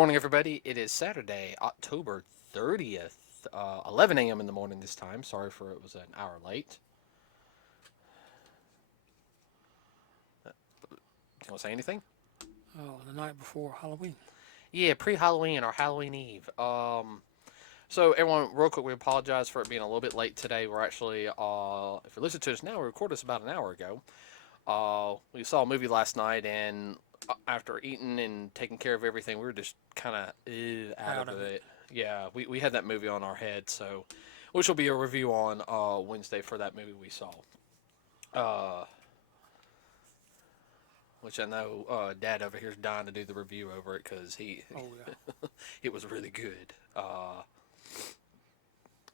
morning, everybody. It is Saturday, October 30th, 11 a.m. in the morning this time. Sorry for it was an hour late. You want to say anything? Oh, the night before Halloween. Yeah, pre-Halloween or Halloween Eve. So everyone, real quick, we apologize for it being a little bit late today. We're actually, if you listen to us now, we recorded this about an hour ago. We saw a movie last night, and after eating and taking care of everything, we were just kind of out of it. Yeah, we had that movie on our head, so which will be a review on Wednesday for that movie we saw. Uh, which I know Dad over here is dying to do the review over it because Oh yeah. it was really good.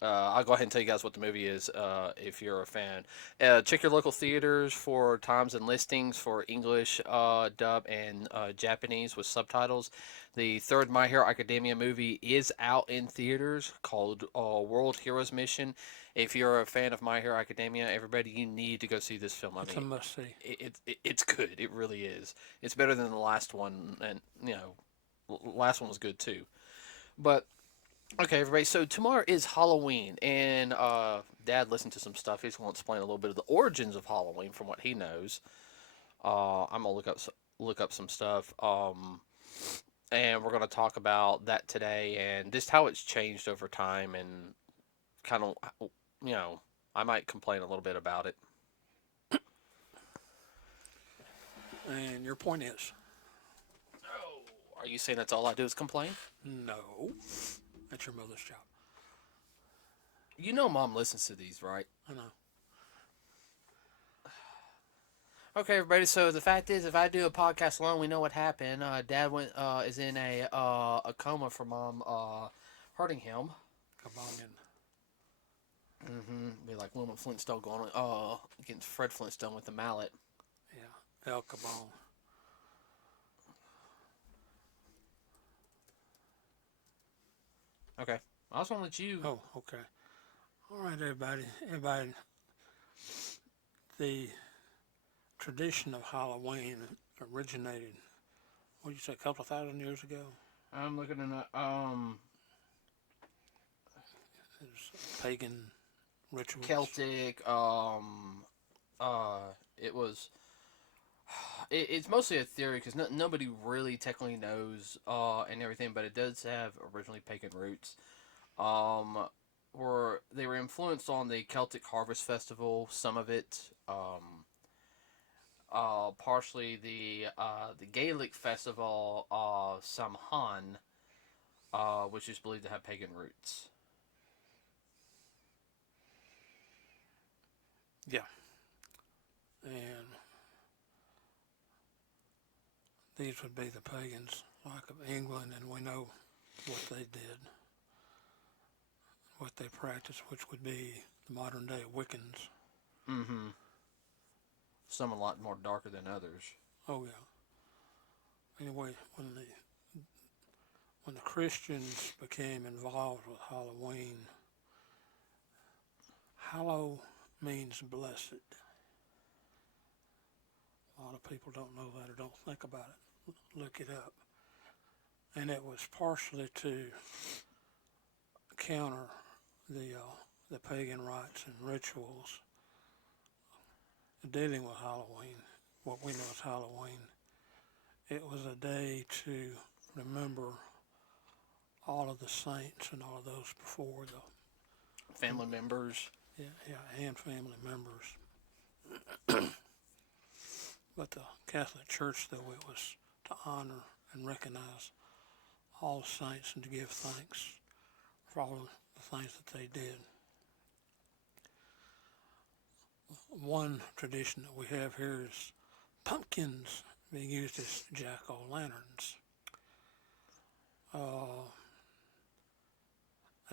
I'll go ahead and tell you guys what the movie is if you're a fan. Check your local theaters for times and listings for English dub and Japanese with subtitles. The third My Hero Academia movie is out in theaters called World Heroes Mission. If you're a fan of My Hero Academia, everybody, you need to go see this film. I It's mean, a must see. it's good. It really is. It's better than the last one, and last one was good too. But okay, everybody. So tomorrow is Halloween, and Dad listened to some stuff. He's going to explain a little bit of the origins of Halloween from what he knows. I'm gonna look up some stuff, and we're gonna talk about that today and just how it's changed over time, and kind of, you know, I might complain a little bit about it. And your point is, Oh, are you saying that's all I do is complain? no, that's your mother's job. You know, Mom listens to these, right? I know. Okay, everybody. So the fact is, if I do a podcast alone, we know what happened. Dad went is in a coma for Mom hurting him. Kabongin. Be like Wilma Flintstone going getting Fred Flintstone with the mallet. Yeah. El Kabong. Okay, I just want to let you. Oh, okay. All right, everybody. Everybody. The tradition of Halloween originated, what did you say, a couple of thousand years ago? I'm looking in It's pagan rituals. Celtic. It was. It's mostly a theory because nobody really technically knows and everything, but it does have originally pagan roots. Um, were they were influenced on the Celtic Harvest Festival, some of it, partially the Gaelic festival Samhain, which is believed to have pagan roots. Yeah. And these would be the pagans, like of England, and we know what they did, what they practiced, which would be the modern day Wiccans. Mm-hmm. Some a lot more darker than others. Oh yeah. Anyway, when the Christians became involved with Halloween, hallow means blessed. A lot of people don't know that or don't think about it. Look it up. And it was partially to counter the pagan rites and rituals dealing with Halloween, what we know as Halloween. It was a day to remember all of the saints and all of those before Family members. and family members. But the Catholic Church, though, it was to honor and recognize all the saints and to give thanks for all of the things that they did. One tradition that we have here is pumpkins being used as jack-o'-lanterns. I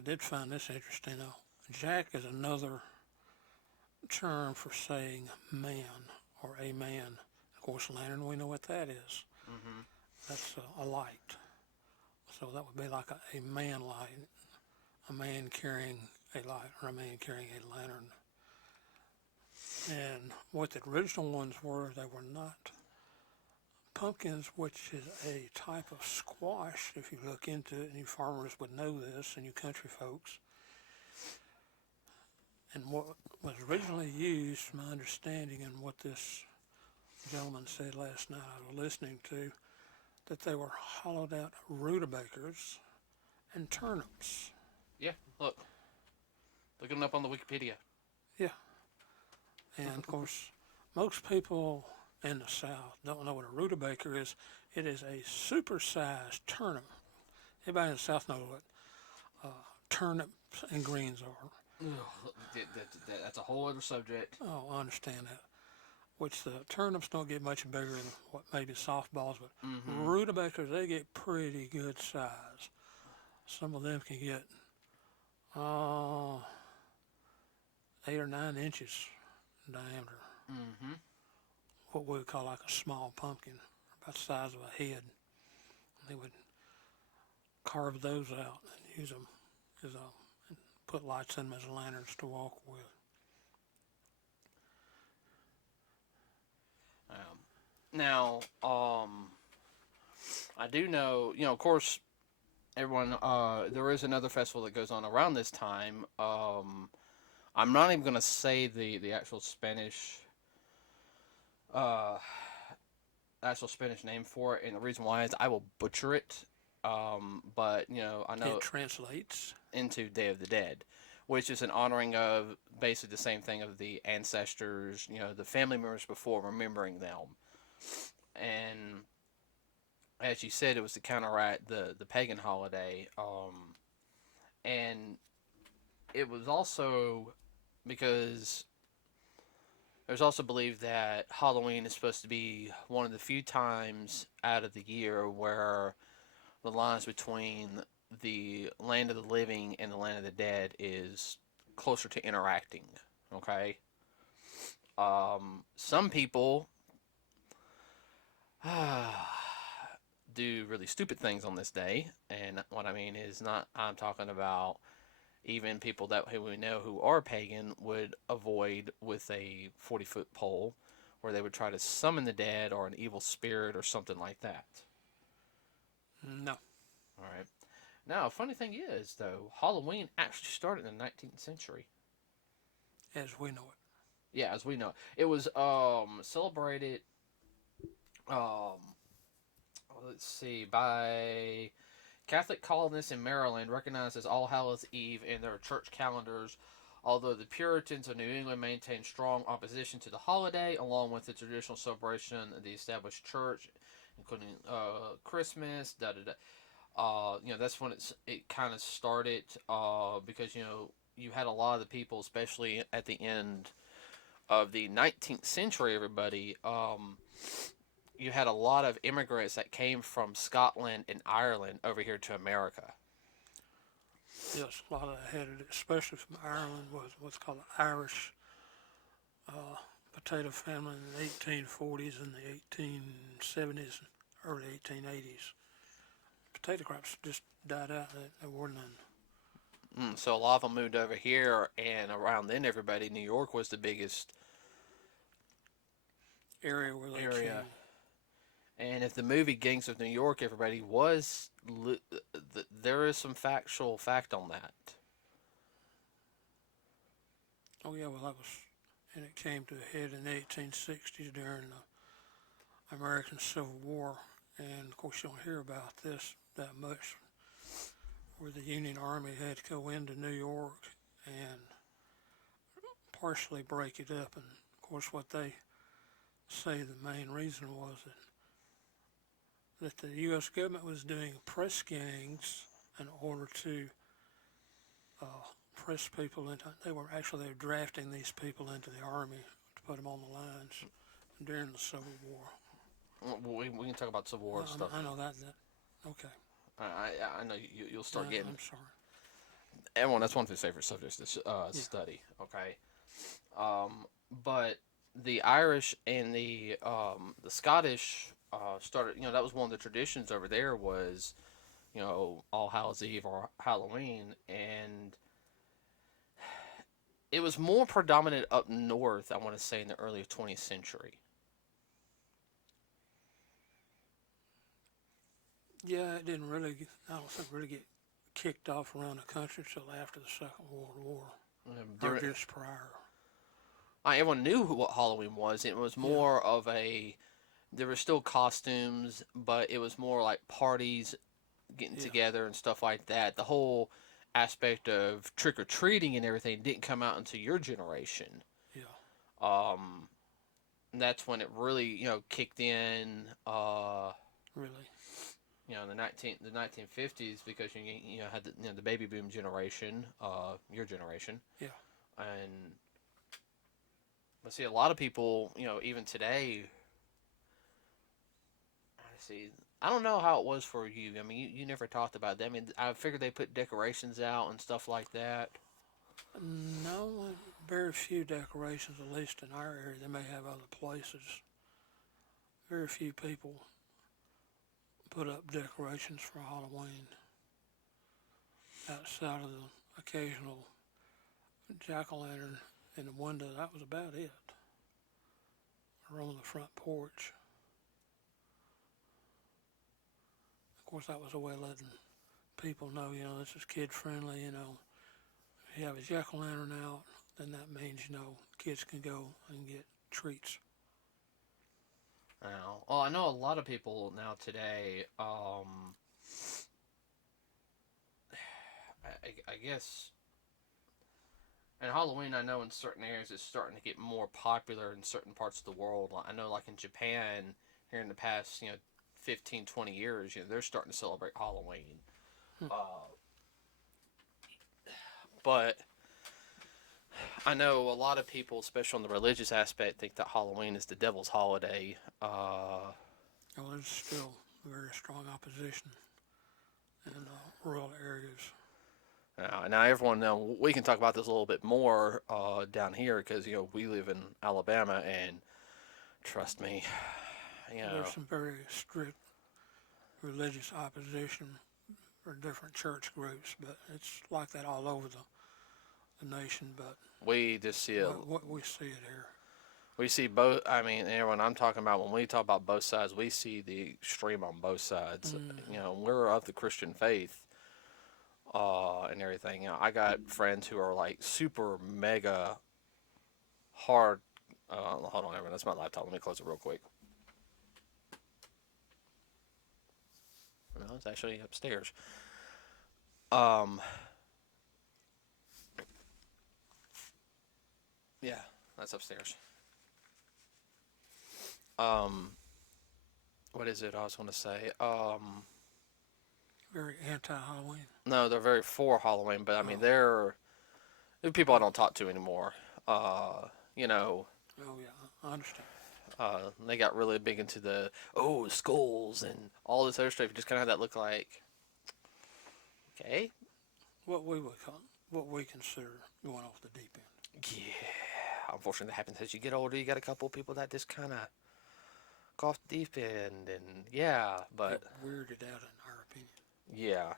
did find this interesting. Now, jack is another term for saying man or a man. Of course, lantern, we know what that is. Mm-hmm. That's a light. So that would be like a man light, a man carrying a light, or a man carrying a lantern. And what the original ones were, they were not pumpkins, which is a type of squash, if you look into it, and you farmers would know this, and you country folks. And what was originally used, from my understanding, and what this gentleman said last night I was listening to, that they were hollowed out rutabagas and turnips. Yeah, look. Looking it up on the Wikipedia. Yeah. And of course, most people in the South don't know what a rutabaga is. It is a supersized turnip. Everybody in the South knows what turnips and greens are. That's a whole other subject. Oh, I understand that. Which the turnips don't get much bigger than what maybe softballs, but rutabagas, they get pretty good size. Some of them can get 8 or 9 inches in diameter. Mm-hmm. What we would call like a small pumpkin, about the size of a head. They would carve those out and use them as and put lights in them as lanterns to walk with. Now, I do know, of course, everyone, there is another festival that goes on around this time. I'm not even going to say the actual Spanish name for it, and the reason why is I will butcher it. But I know it translates into Day of the Dead, which is an honoring of basically the same thing of the ancestors, the family members before, remembering them. And as you said, it was to counteract the pagan holiday. And it was also because there's also believed that Halloween is supposed to be one of the few times out of the year where the lines between the land of the living and the land of the dead is closer to interacting. Okay? Some people do really stupid things on this day, and what I mean is not, I'm talking about even people who we know who are pagan would avoid with a 40-foot pole, where they would try to summon the dead or an evil spirit or something like that. No. All right. Now, funny thing is, though, Halloween actually started in the 19th century. As we know it. Yeah, as we know it. It was celebrated, let's see, by Catholic colonists in Maryland, recognized as All Hallows Eve in their church calendars, although the Puritans of New England maintained strong opposition to the holiday, along with the traditional celebration of the established church, including Christmas, that's when it kind of started, because you had a lot of the people, especially at the end of the 19th century, you had a lot of immigrants that came from Scotland and Ireland over here to America. Yes, a lot of that headed, especially from Ireland, was what's called the Irish potato famine in the 1840s and the 1870s, early 1880s. Potato crops just died out. There were none. So a lot of them moved over here, and around then, New York was the biggest area where they came. And if the movie Gangs of New York, was, there is some factual fact on that. Oh yeah, well and it came to a head in the 1860s during the American Civil War, and of course you don't hear about this that much, where the Union Army had to go into New York and partially break it up, and of course what they say the main reason was that the U.S. government was doing press gangs in order to press people into. They were drafting these people into the army to put them on the lines during the Civil War. We can talk about Civil War stuff. I know that. Okay. I know you'll start getting. I'm sorry. Everyone, that's one of his favorite subjects to study. Okay, but the Irish and the Scottish started. That was one of the traditions over there was, All Hallows Eve or Halloween, and it was more predominant up north. I want to say in the early 20th century. Yeah, it didn't really, I don't think, really get kicked off around the country until after the Second World War, or During, just prior. everyone knew what Halloween was. It was Yeah, more of a. There were still costumes, but it was more like parties, getting yeah, together and stuff like that. The whole aspect of trick or treating and everything didn't come out until your generation. yeah, Um, that's when it really kicked in. really. The 1950s, because had the baby boom generation, your generation, Yeah, and but see a lot of people even today. I see. I don't know how it was for you. I mean, you never talked about that. I mean, I figured they put decorations out and stuff like that. no, very few decorations, at least in our area. They may have other places. Very few people put up decorations for Halloween outside of the occasional jack-o'-lantern in the window. That was about it. Or on the front porch. Of course, that was a way of letting people know, this is kid-friendly. If you have a jack-o'-lantern out, then that means, kids can go and get treats. Now, well, I know a lot of people now today. I guess, and Halloween, I know in certain areas it's starting to get more popular in certain parts of the world. I know, like in Japan, here in the past, 15, 20 years, they're starting to celebrate Halloween. Hmm. Uh, but I know a lot of people, especially on the religious aspect, think that Halloween is the devil's holiday. Well, there's still very strong opposition in rural areas. Now, everyone, now we can talk about this a little bit more down here because we live in Alabama, and trust me, you know, There's some very strict religious opposition for different church groups, but it's like that all over the nation. But we just see it. what we see it here. We see both. I mean, everyone I'm talking about, when we talk about both sides, we see the extreme on both sides. Mm, We're of the Christian faith, and everything. I got friends who are like super mega hard. Hold on, everyone. That's my laptop. Let me close it real quick. No, it's actually upstairs. Um, yeah, that's upstairs. Um, what is it I was going to say? very anti-Halloween. No, they're very for Halloween, but I mean, Oh, they're people I don't talk to anymore. You know, oh yeah, I understand. they got really big into the skulls and all this other stuff. You just kind of have that look like, okay, What we would call, what we consider going off the deep end. yeah. Unfortunately, that happens as you get older. You got a couple of people that just kind of go off the deep end, and yeah, Get but weirded out, in our opinion. yeah.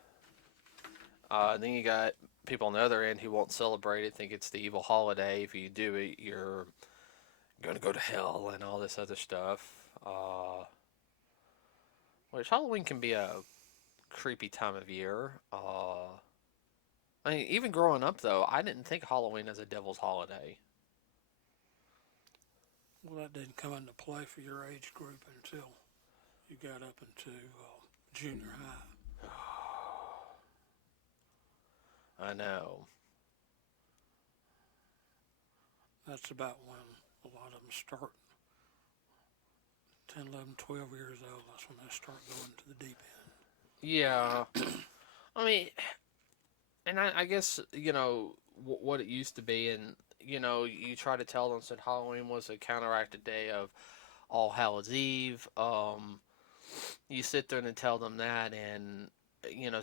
Then you got people on the other end who won't celebrate it, think it's the evil holiday. If you do it, you're gonna go to hell and all this other stuff. Which Halloween can be a creepy time of year. I mean, even growing up though, I didn't think Halloween as a devil's holiday. Well, that didn't come into play for your age group until you got up into junior high. I know. That's about when a lot of them start 10, 11, 12 years old. That's when they start going to the deep end. Yeah. I mean, and I guess what it used to be, and you try to tell them that Halloween was a counteracted day of All Hallows Eve. You sit there and tell them that, and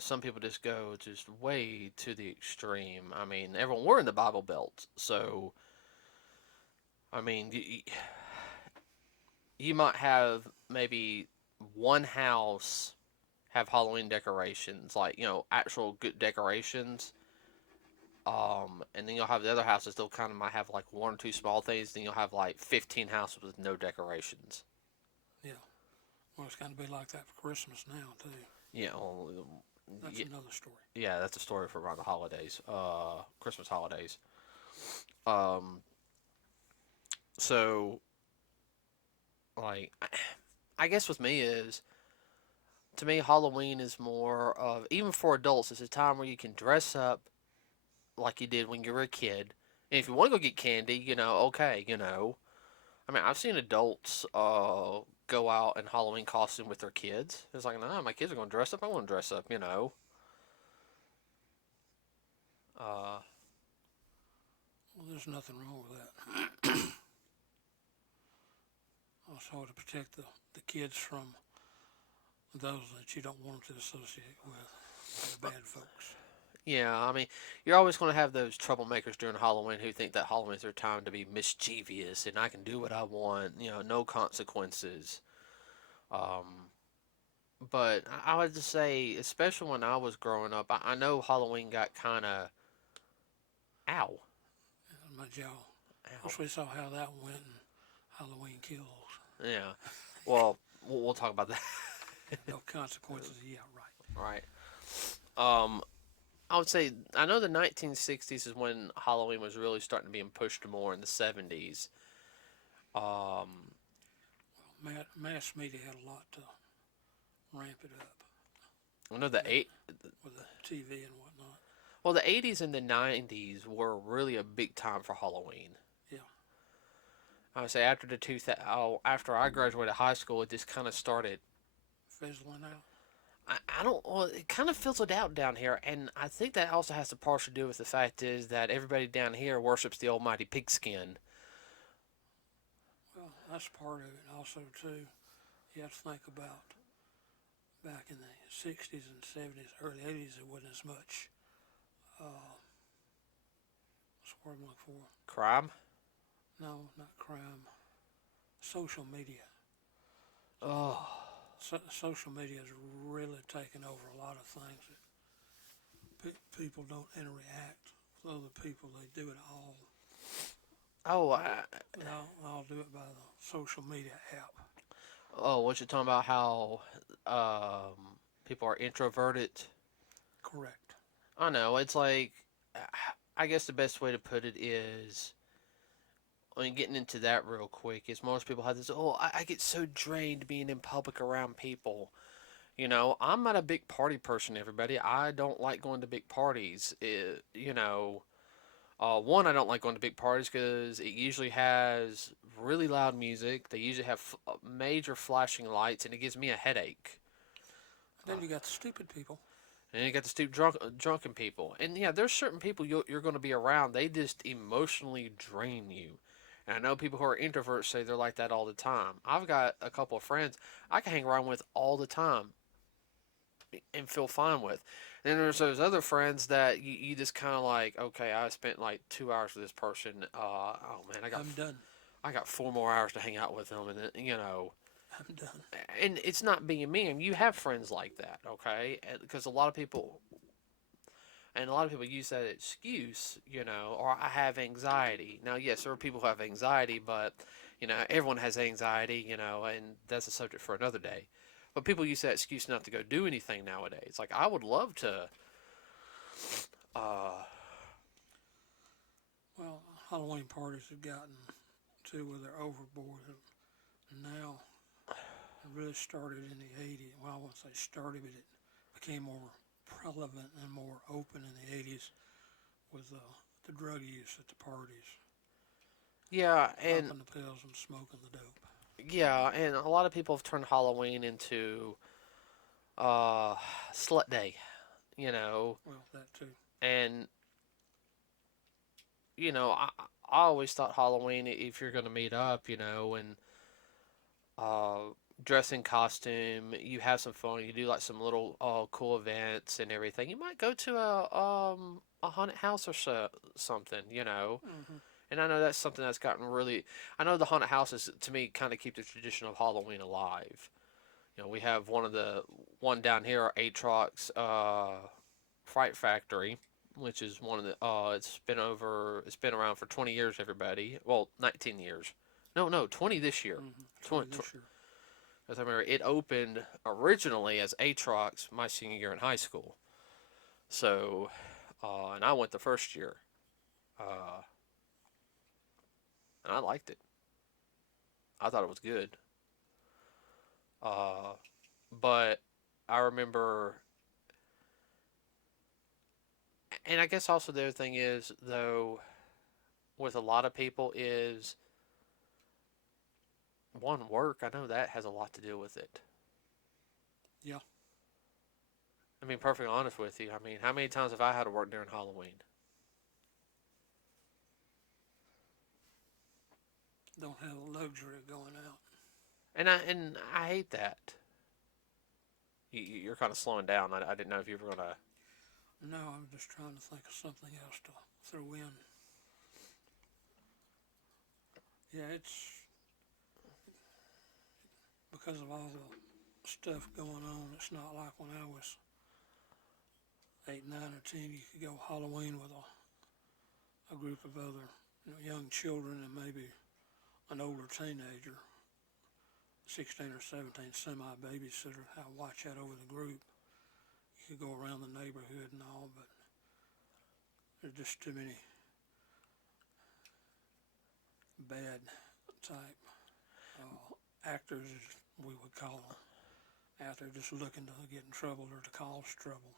some people just go just way to the extreme. I mean, everyone, we're in the Bible Belt, so I mean, you might have maybe one house have Halloween decorations, like actual good decorations. And then you'll have the other houses. They'll kind of might have like one or two small things. Then you'll have like 15 houses with no decorations. Yeah. Well, it's going to be like that for Christmas now, too. You know, That's another story. yeah, that's a story for around the holidays, Christmas holidays. Um, so like, I guess with me is to me Halloween is more of even for adults. It's a time where you can dress up like you did when you were a kid. And if you want to go get candy, okay, I mean, I've seen adults go out in Halloween costume with their kids. It's like, no, my kids are going to dress up. I want to dress up. Uh, Well, there's nothing wrong with that. Also, to protect the kids from those that you don't want them to associate with, the bad folks. yeah, I mean, you're always going to have those troublemakers during Halloween who think that Halloween is their time to be mischievous and I can do what I want, no consequences. Um, but I would just say, especially when I was growing up, I know Halloween got kind of ow, And my jaw. ow. Once we saw how that went and Halloween Kills, Yeah. Well, we'll talk about that. no consequences. Yeah, Right. Um, I would say I know the 1960s is when Halloween was really starting to be pushed more in the 70s. Um, right. Mass media had a lot to ramp it up I know with the eight. with the TV and whatnot. Well, the 80s and the 90s were really a big time for Halloween. Yeah, I would say after I graduated high school, it just kind of started. fizzling out. I don't. Well, it kind of fizzled out down here, and I think that also has to partially do with the fact is that everybody down here worships the almighty pigskin. Well, that's part of it. Also, too, you have to think about back in the 60s and 70s, early 80s, there wasn't as much, what's the word I'm looking for? Crime. No, not crime. Social media. Oh, Social media has really taken over a lot of things that people don't interact with other people. They do it all. oh, I, I'll do it by the social media app. oh. What you're talking about? How people are introverted. Correct. I know. It's like, I guess the best way to put it is, I mean, getting into that real quick is most people have this. Oh, I get so drained being in public around people. I'm not a big party person. Everybody, I don't like going to big parties. One, I don't like going to big parties because it usually has really loud music. They usually have major flashing lights, and it gives me a headache. And then you got the stupid people. And you got the drunken people. And yeah, there's certain people you're going to be around. They just emotionally drain you. And I know people who are introverts say they're like that all the time. I've got a couple of friends I can hang around with all the time and feel fine with. And then there's those other friends that you just kind of like, okay, I spent like 2 hours with this person. Oh man, I'm done. I got 4 more hours to hang out with them, and then. I'm done. And it's not being mean. You have friends like that, okay? Because a lot of people use that excuse, or I have anxiety. Now, yes, there are people who have anxiety, but everyone has anxiety, and that's a subject for another day. But people use that excuse not to go do anything nowadays. Like I would love to. Uh, Well, Halloween parties have gotten to where they're overboard. And now it really started in the 80s. Well, I won't say started, but it became more prevalent and more open in the 80s with the drug use at the parties, yeah, and popping the pills and smoking the dope. a lot of people have turned Halloween into uh, slut day, you know, Well, that too. and I always thought Halloween, if you're going to meet up, and uh, dress in costume, you have some fun, you do like some little cool events and everything. You might go to a haunted house or something. Hmm. And I know that's something that's gotten really. I know the haunted houses to me kind of keep the tradition of Halloween alive. We have one down here, Atrox Fright Factory, which is one of the. It's been around for 20 years. Everybody, well, 19 years. No, 20 this year. Hmm. 20, 20 this year. Because I remember it opened originally as Atrox my senior year in high school. So, and I went the first year, uh, and I liked it. I thought it was good. Uh, but I remember, and I guess also the other thing is though, with a lot of people is one work. I know that has a lot to do with it. Yeah. I mean, perfectly honest with you. I mean, how many times have I had to work during Halloween? Don't have the luxury of going out. And I hate that. You're kind of slowing down. I didn't know if you were gonna. No, I'm just trying to think of something else to throw in. Yeah, it's because of all the stuff going on. It's not like when I was 8, 9, or 10. You could go Halloween with a group of other young children and maybe an older teenager, 16 or 17, semi-babysitter, how watch out over the group. You could go around the neighborhood and all, but there's just too many bad type actors, as we would call them, out there just looking to get in trouble or to cause trouble.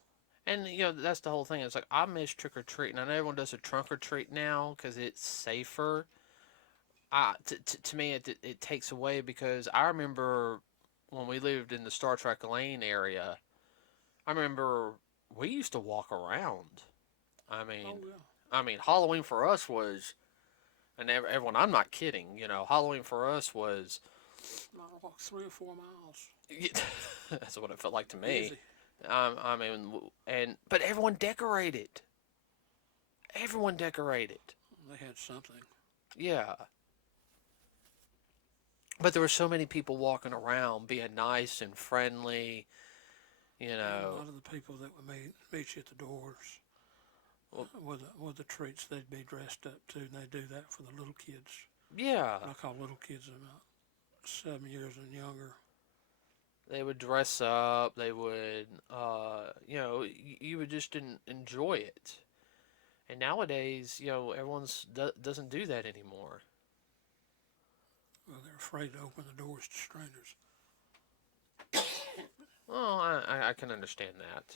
And that's the whole thing. It's like I miss trick or treating. I know everyone does a trunk or treat now because it's safer. To me, it takes away because I remember when we lived in the Star Trek Lane area. I remember we used to walk around. I mean, Oh yeah, I mean, Halloween for us was, and everyone, I'm not kidding. Halloween for us was. I walk 3 or 4 miles. That's what it felt like to me. Easy. I mean, but everyone decorated. Everyone decorated. They had something. Yeah. But there were so many people walking around being nice and friendly, you And a know. lot of the people that would meet you at the doors Well, with the treats, they'd be dressed up too, and they do that for the little kids. yeah. I call little kids about 7 years and younger. They would dress up. They would, you would just enjoy it. And nowadays, everyone's doesn't do that anymore. Well, they're afraid to open the doors to strangers. Well, I can understand that.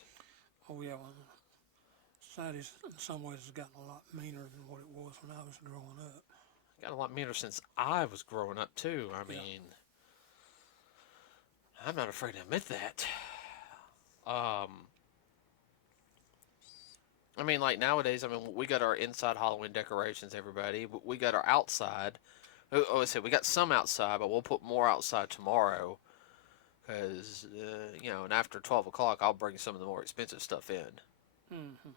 Oh yeah, well, society's in some ways has gotten a lot meaner than what it was when I was growing up. Got a lot meaner since I was growing up too. I Yeah. mean, I'm not afraid to admit that. Um, I mean, like nowadays, I mean, we got our inside Halloween decorations, everybody. We got our outside. Oh, I said we got some outside, but we'll put more outside tomorrow. Because, and after 12 o'clock, I'll bring some of the more expensive stuff in. Hmm.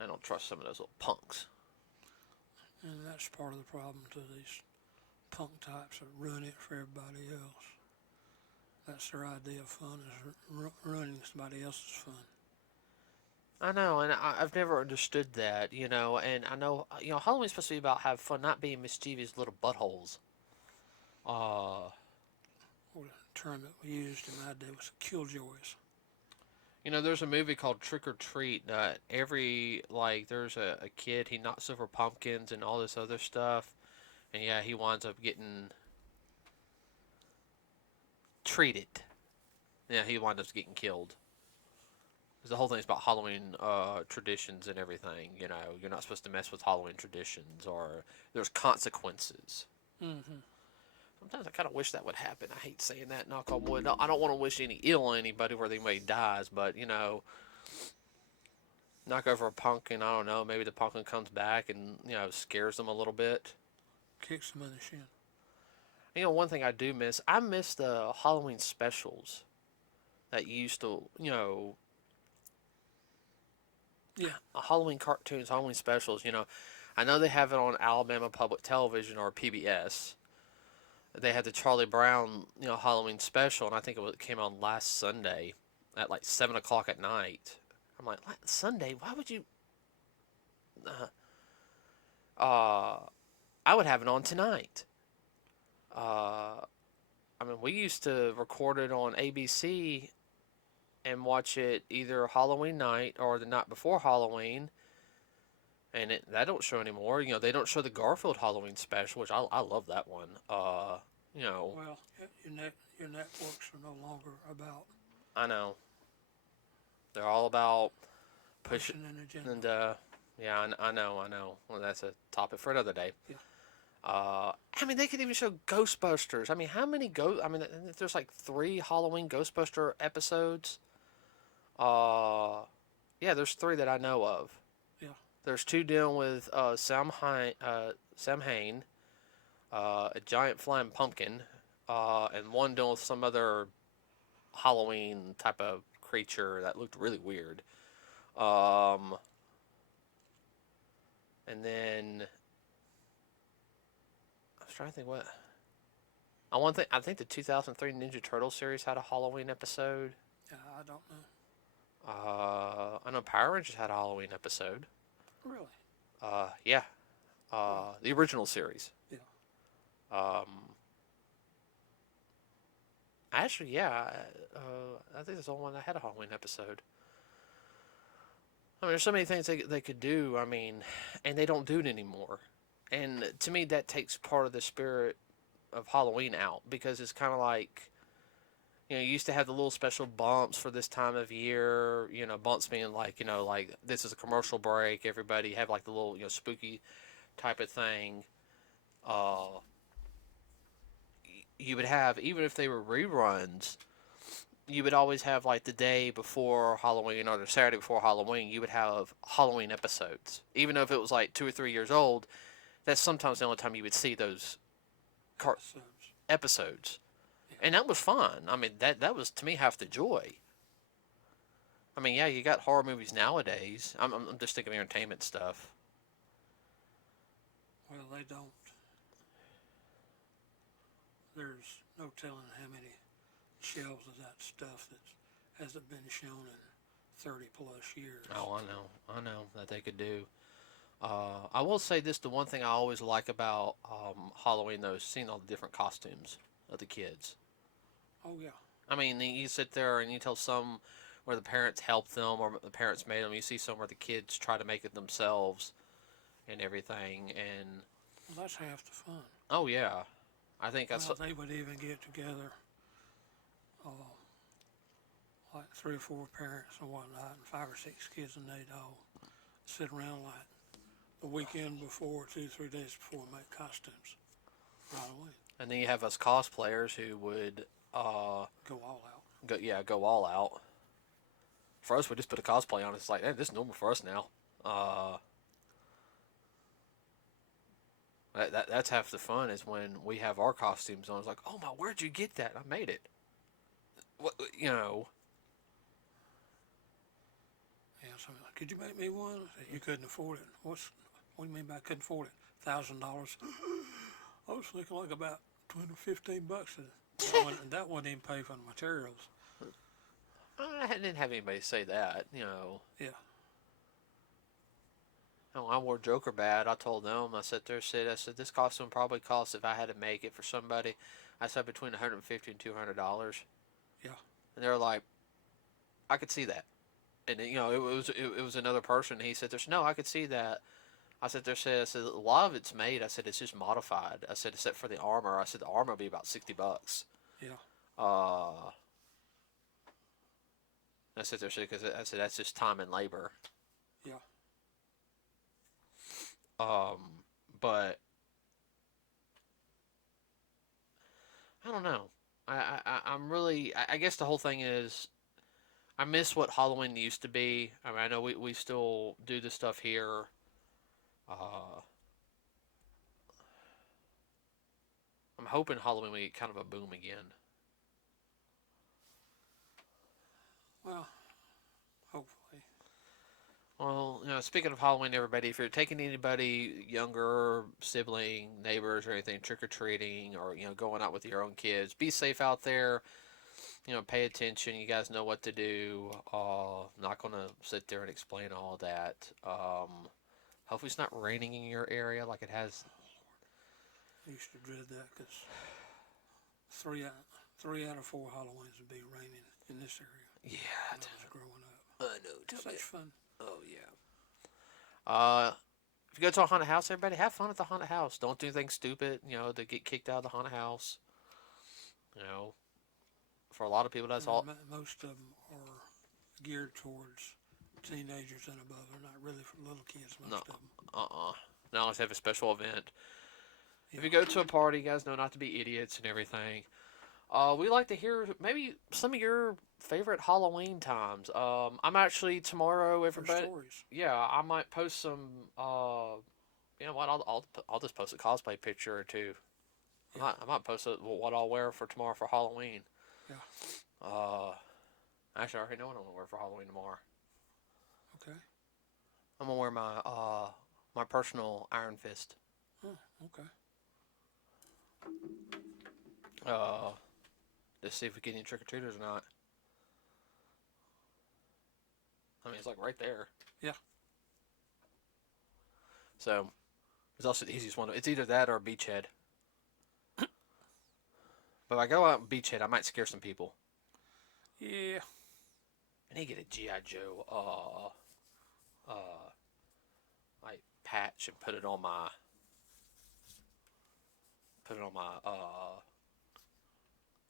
I don't trust some of those little punks. And that's part of the problem to these punk types that ruin it for everybody else. That's their idea of fun, is ruining somebody else's fun. I know, and I've never understood that, and I know, Halloween's supposed to be about have fun, not being mischievous little buttholes. Uh, Or the term that we used in my day was killjoys. there's a movie called Trick or Treat. There's a kid, he knocks over pumpkins and all this other stuff, and yeah, he winds up getting treated. Yeah, he winds up getting killed. Because the whole thing is about Halloween traditions and everything. You're not supposed to mess with Halloween traditions, or there's consequences. Hmm. Sometimes I kind of wish that would happen. I hate saying that, knock on wood. I don't want to wish any ill on anybody where anybody dies, but, knock over a pumpkin, I don't know, maybe the pumpkin comes back and, scares them a little bit. Kicks them in the shin. One thing I miss the Halloween specials that used to, Yeah. Halloween cartoons, Halloween specials, I know they have it on Alabama Public Television or PBS. They had the Charlie Brown, Halloween special, and I think it came on last Sunday at like 7 o'clock at night. I'm like, Sunday? Why would you? I would have it on tonight. I mean, we used to record it on ABC and watch it either Halloween night or the night before Halloween. And that don't show anymore. They don't show the Garfield Halloween special, which I love that one. Well, your networks are no longer about I know they're all about pushing an agenda. and yeah, I know. Well, that's a topic for another day. Yeah. I mean, they could even show Ghostbusters. I mean, how many I mean, there's like 3 Halloween Ghostbuster episodes. Yeah, there's 3 that I know of. Yeah. There's 2 dealing with Sam Hain, a giant flying pumpkin, and 1 dealing with some other Halloween type of creature that looked really weird. And then I was trying to think what. I think the 2003 Ninja Turtle series had a Halloween episode. Yeah, I don't know. I know Power Rangers had a Halloween episode. Really? Yeah. The original series. Yeah. Actually, yeah. I think it's the only one that had a Halloween episode. I mean, there's so many things they could do. I mean, and they don't do it anymore. And to me, that takes part of the spirit of Halloween out, because it's kind of like, you used to have the little special bumps for this time of year. Bumps being like, like this is a commercial break. Everybody have like the little, spooky type of thing. You would have, even if they were reruns, you would always have like the day before Halloween or the Saturday before Halloween, you would have Halloween episodes. Even though if it was like 2 or 3 years old, that's sometimes the only time you would see those episodes. Yeah. And that was fun. I mean, that was, to me, half the joy. I mean, yeah, you got horror movies nowadays. I'm just thinking of entertainment stuff. Well, they don't. There's no telling how many shelves of that stuff that hasn't been shown in 30 plus years. Oh, I know that they could do. I will say this: the one thing I always like about Halloween, though, is seeing all the different costumes of the kids. Oh yeah. I mean, you sit there and you tell some where the parents helped them or the parents made them. You see some where the kids try to make it themselves and everything. And well, that's half the fun. Oh yeah, I think that's. Well, they would even get together, like 3 or 4 parents and whatnot, and 5 or 6 kids, and they'd all sit around like the weekend before, 2 or 3 days before, and make costumes right away. And then you have us cosplayers who would go all out. Go all out. For us, we just put a cosplay on. It's like, hey, this is normal for us now. That's half the fun, is when we have our costumes on. It's like, oh my, where'd you get that? I made it. What, Yeah, so could you make me one? I said, you couldn't afford it. What do you mean by couldn't afford it? $1,000. I was thinking like about 20 or $15. And that wouldn't even pay for the materials. I didn't have anybody say that, Yeah. I wore Joker bad. I told them, I said, this costume probably costs, if I had to make it for somebody, I said between $150 and $200. Yeah. And they were like, I could see that. And it was another person. He said, no, I could see that. I said, a lot of it's made. I said, it's just modified. I said, except for the armor. I said, the armor will be about $60. Yeah. I said, because I said, that's just time and labor. Yeah. But I don't know. I'm really, I guess the whole thing is, I miss what Halloween used to be. I mean, I know we still do this stuff here. I'm hoping Halloween will get kind of a boom again. Well, hopefully. Well, speaking of Halloween, everybody, if you're taking anybody younger, sibling, neighbors, or anything trick-or-treating, or going out with your own kids, be safe out there. Pay attention. You guys know what to do. Not gonna sit there and explain all of that. Hopefully it's not raining in your area like it has. I used to dread that because 3 out of 4 Halloweens would be raining in this area Yeah, when I was growing up. I know. Tell me. Such fun. Oh yeah. If you go to a haunted house, everybody have fun at the haunted house. Don't do anything stupid. To get kicked out of the haunted house. You know, for a lot of people, that's all. Most of them are geared towards teenagers and above. They're not really for little kids, most No. of them. Now let's have a special event. Yeah. If you go to a party, you guys know not to be idiots and everything. We like to hear maybe some of your favorite Halloween times. I'm actually tomorrow, For everybody. stories. Yeah, I might post some. You know what? I'll just post a cosplay picture or two. Yeah. I might post what I'll wear for tomorrow for Halloween. Yeah. Actually, I already know what I'm gonna wear for Halloween tomorrow. Okay. I'm gonna wear my personal Iron Fist. Oh, okay. Just see if we get any trick or treaters or not. I mean, it's like right there. Yeah. So, it's also the easiest one. It's either that or Beachhead. But if I go out Beachhead, I might scare some people. Yeah. I need to get a G.I. Joe, like patch and put it on my,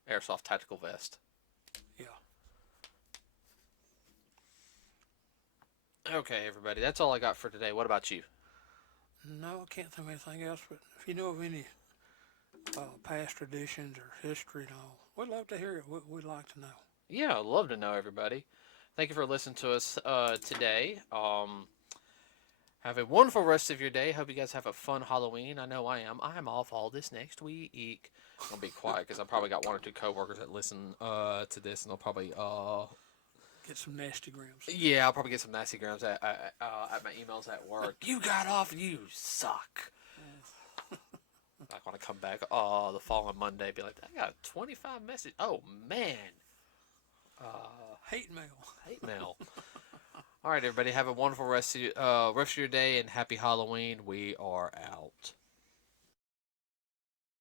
airsoft tactical vest. Yeah. Okay, everybody, that's all I got for today. What about you? No, I can't think of anything else. But if you know of any past traditions or history and all, we'd love to hear it. We'd like to know. Yeah, I'd love to know, everybody. Thank you for listening to us today. Have a wonderful rest of your day. Hope you guys have a fun Halloween. I know I am. I am off all this next week. I'm going to be quiet because I probably got one or two coworkers that listen to this, and they'll probably... Get some nasty grams. yeah, I'll probably get some nasty grams at my emails at work. You got off, you suck. Like when I come back the following Monday, be like, I got 25 messages. Oh, man. Hate mail. Hate mail. All right, everybody. Have a wonderful rest of your day and happy Halloween. We are out.